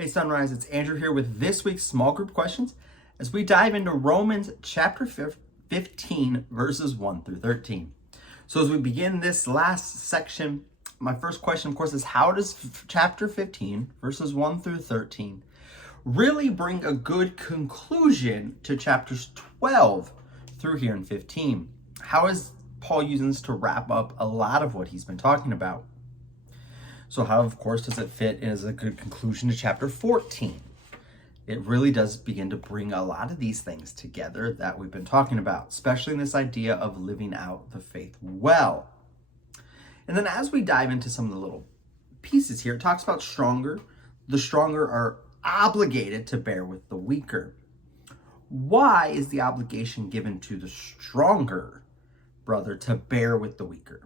Hey Sunrise, it's Andrew here with this week's small group questions as we dive into Romans chapter 15, verses 1 through 13. So as we begin this last section, my first question, of course, is how does chapter 15, verses 1 through 13, really bring a good conclusion to chapters 12 through here in 15? How is Paul using this to wrap up a lot of what he's been talking about? So how, of course, does it fit as a good conclusion to chapter 14? It really does begin to bring a lot of these things together that we've been talking about, especially in this idea of living out the faith well. And then as we dive into some of the little pieces here, it talks about stronger. The stronger are obligated to bear with the weaker. Why is the obligation given to the stronger brother to bear with the weaker?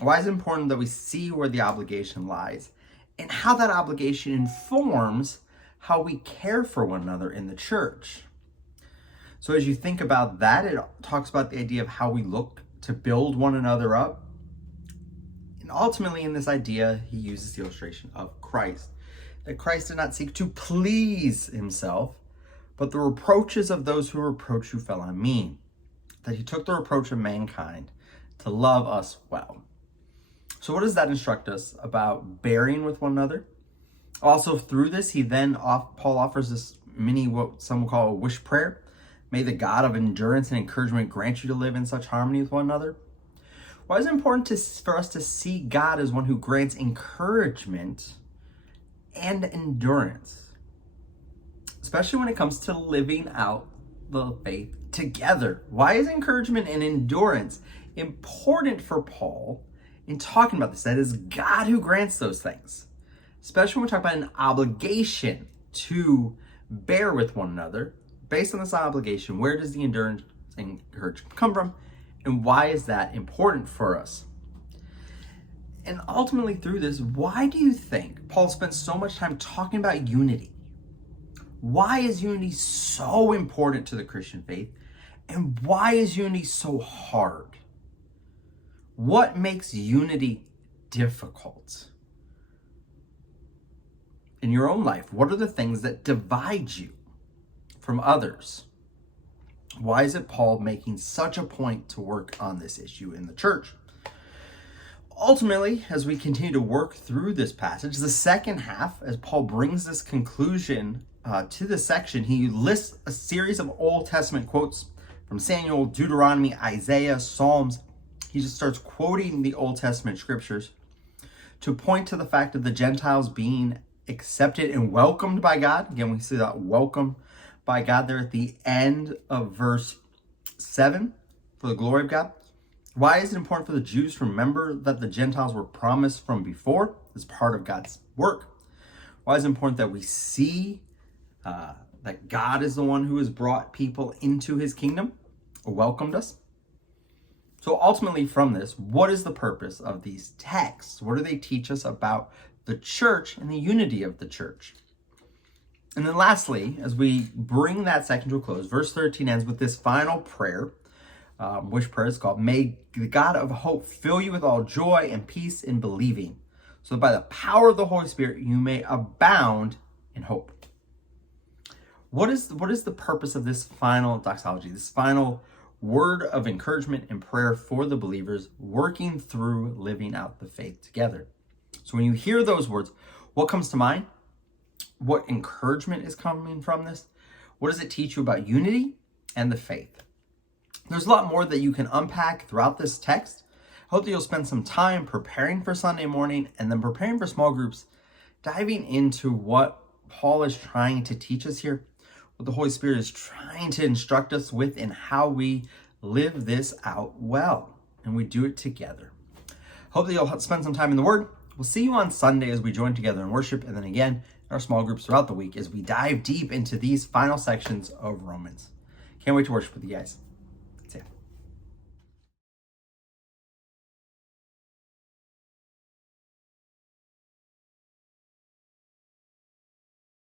Why is it important that we see where the obligation lies and how that obligation informs how we care for one another in the church? So as you think about that, it talks about the idea of how we look to build one another up. And ultimately in this idea, he uses the illustration of Christ. That Christ did not seek to please himself, but the reproaches of those who reproach you fell on me. That he took the reproach of mankind to love us well. So what does that instruct us about bearing with one another? Also through this, Paul offers this what some will call a wish prayer. May the God of endurance and encouragement grant you to live in such harmony with one another. Why is it important for us to see God as one who grants encouragement and endurance? Especially when it comes to living out the faith together. Why is encouragement and endurance important for Paul in talking about this? That is God who grants those things. Especially when we talk about an obligation to bear with one another. Based on this obligation, where does the endurance and encouragement come from? And why is that important for us? And ultimately through this, why do you think Paul spends so much time talking about unity? Why is unity so important to the Christian faith? And why is unity so hard? What makes unity difficult? In your own life, what are the things that divide you from others? Why is it Paul making such a point to work on this issue in the church? Ultimately, as we continue to work through this passage, the second half, as Paul brings this conclusion to this section, he lists a series of Old Testament quotes from Samuel, Deuteronomy, Isaiah, Psalms. He just starts quoting the Old Testament scriptures to point to the fact of the Gentiles being accepted and welcomed by God. Again, we see that welcome by God there at the end of verse 7 for the glory of God. Why is it important for the Jews to remember that the Gentiles were promised from before as part of God's work? Why is it important that we see that God is the one who has brought people into his kingdom or welcomed us? So ultimately from this, what is the purpose of these texts? What do they teach us about the church and the unity of the church? And then lastly, as we bring that section to a close, verse 13 ends with this final prayer, which prayer is called, may the God of hope fill you with all joy and peace in believing, so that by the power of the Holy Spirit you may abound in hope. What is the purpose of this final doxology, this final word of encouragement and prayer for the believers working through living out the faith together? So when you hear those words, what comes to mind? What encouragement is coming from this? What does it teach you about unity and the faith? There's a lot more that you can unpack throughout this text. I hope that you'll spend some time preparing for Sunday morning and then preparing for small groups, diving into what Paul is trying to teach us here, what the Holy Spirit is trying to instruct us with, and how we live this out well. And we do it together. Hope that you'll spend some time in the Word. We'll see you on Sunday as we join together in worship, and then again in our small groups throughout the week as we dive deep into these final sections of Romans. Can't wait to worship with you guys.